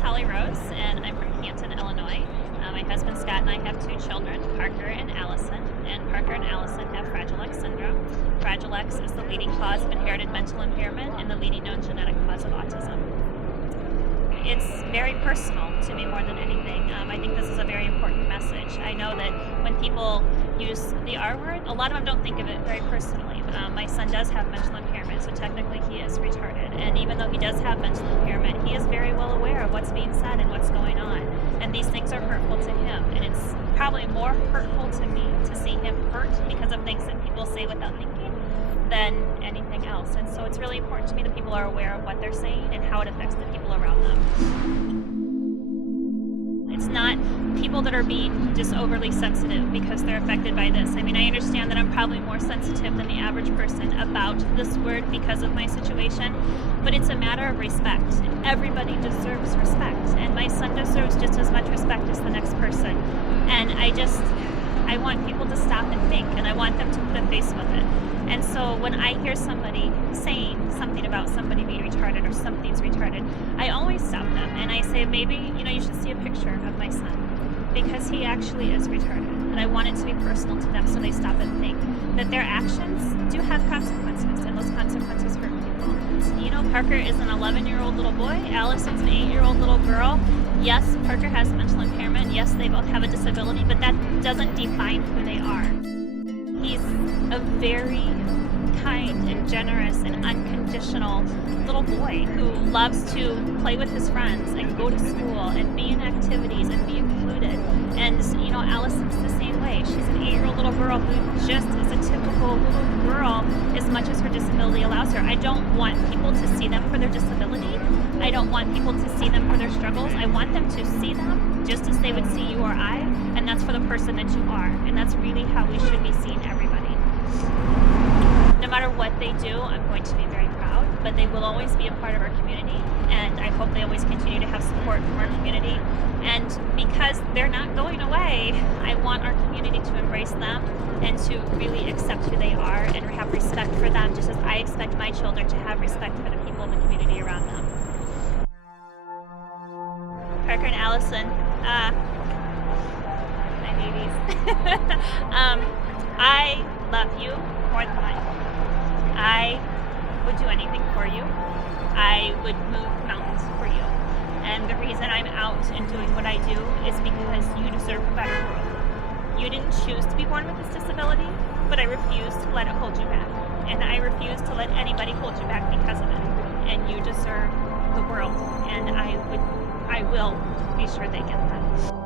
Holly Rose, and I'm from Canton, Illinois. My husband Scott and I have two children, Parker and Allison, and Parker and Allison have Fragile X syndrome. Fragile X is the leading cause of inherited mental impairment and the leading known genetic cause of autism. It's very personal to me more than anything. I think this is a very important message. I know that when people use the R word, a lot of them don't think of it very personally. My son does have mental impairment, so technically he is retarded. And even though he does have mental impairment, he is very well aware of what's being said and what's going on. And these things are hurtful to him. And it's probably more hurtful to me to see him hurt because of things that people say without thinking than anything else. And so it's really important to me that people are aware of what they're saying and how it affects the people around them. It's not people that are being just overly sensitive because they're affected by this. I mean, I understand that I'm probably more sensitive than the average person about this word because of my situation, but it's a matter of respect. Everybody deserves respect, and my son deserves just as much respect as the next person. And I want people to stop and think, and I want them to put a face with it. And so when I hear somebody saying something about somebody being retarded or something's retarded, I always stop them and I say, maybe, you should see a picture of my son because he actually is retarded. And I want it to be personal to them so they stop and think that their actions do have consequences, and those consequences hurt people. Parker is an 11-year-old little boy. Allison's an 8-year-old little girl. Yes, Parker has mental impairment. Yes, they both have a disability, but that doesn't define who they are. He's a very kind and generous and unconditional little boy who loves to play with his friends and go to school and be in activities and be included. And, Allison's the same way. She's an 8-year-old little girl who just is a typical little girl as much as her disability allows her. I don't want people to see them for their disability. I don't want people to see them for their struggles. I want them to see them just as they would see you or I, and that's for the person that you are. And that's really how we should be seeing everybody. No matter what they do, I'm going to be very proud, but they will always be a part of our community, and I hope they always continue to have support from our community. And because they're not going away, I want our community to embrace them and to really accept who they are and have respect for them, just as I expect my children to have respect for the people in the community around them. Parker and Allison, my babies. I love you more than life. I would do anything for you. I would move mountains for you. And the reason I'm out and doing what I do is because you deserve a better world. You didn't choose to be born with this disability, but I refuse to let it hold you back. And I refuse to let anybody hold you back because of it. And you deserve the world. And I will be sure they get that.